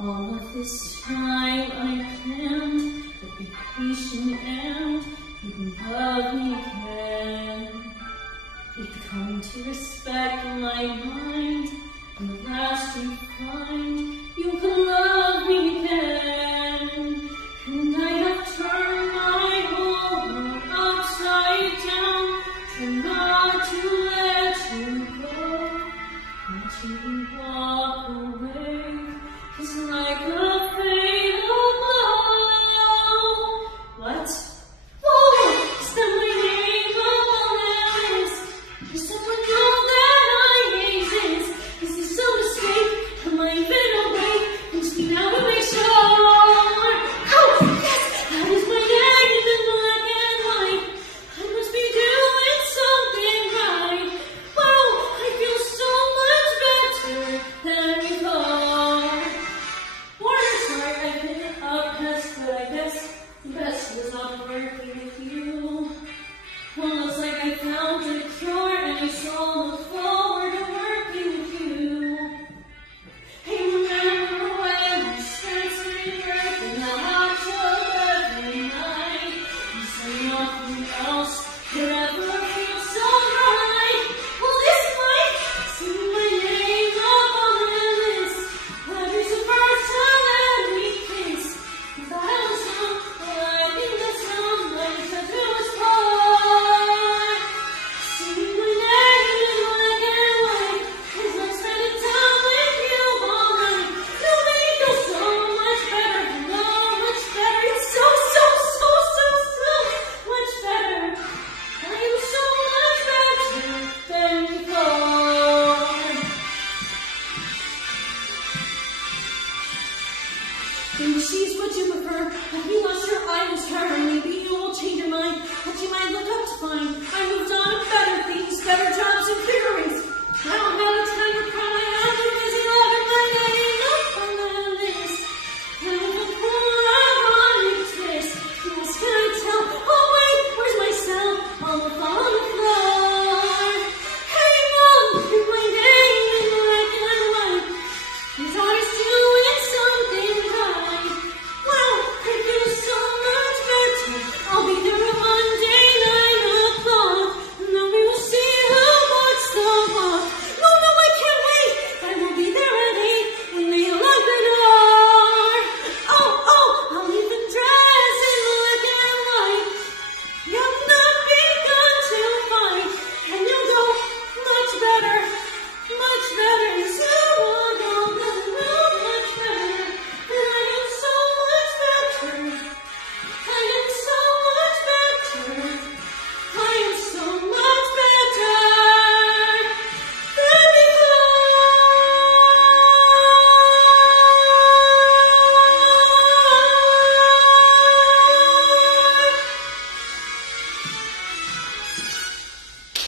All of this time I planned, but be patient and you can love me again. You've come to respect my mind, and at last you find you can love me again. And I have turned my whole world upside down, trying not to let you go. Until you walk away, it's like a fatal blow. What? Oh, is that my name on that list? Does someone know that I exist? Is this a mistake? Am I even awake? Puts me out of my soul. Oh, yes! That is my name in black and white. I must be doing something right. Wow, I feel so much better than before. Words right, I picked up best, but I guess the best was not working with you. Almost like I found a cure and I saw the fall.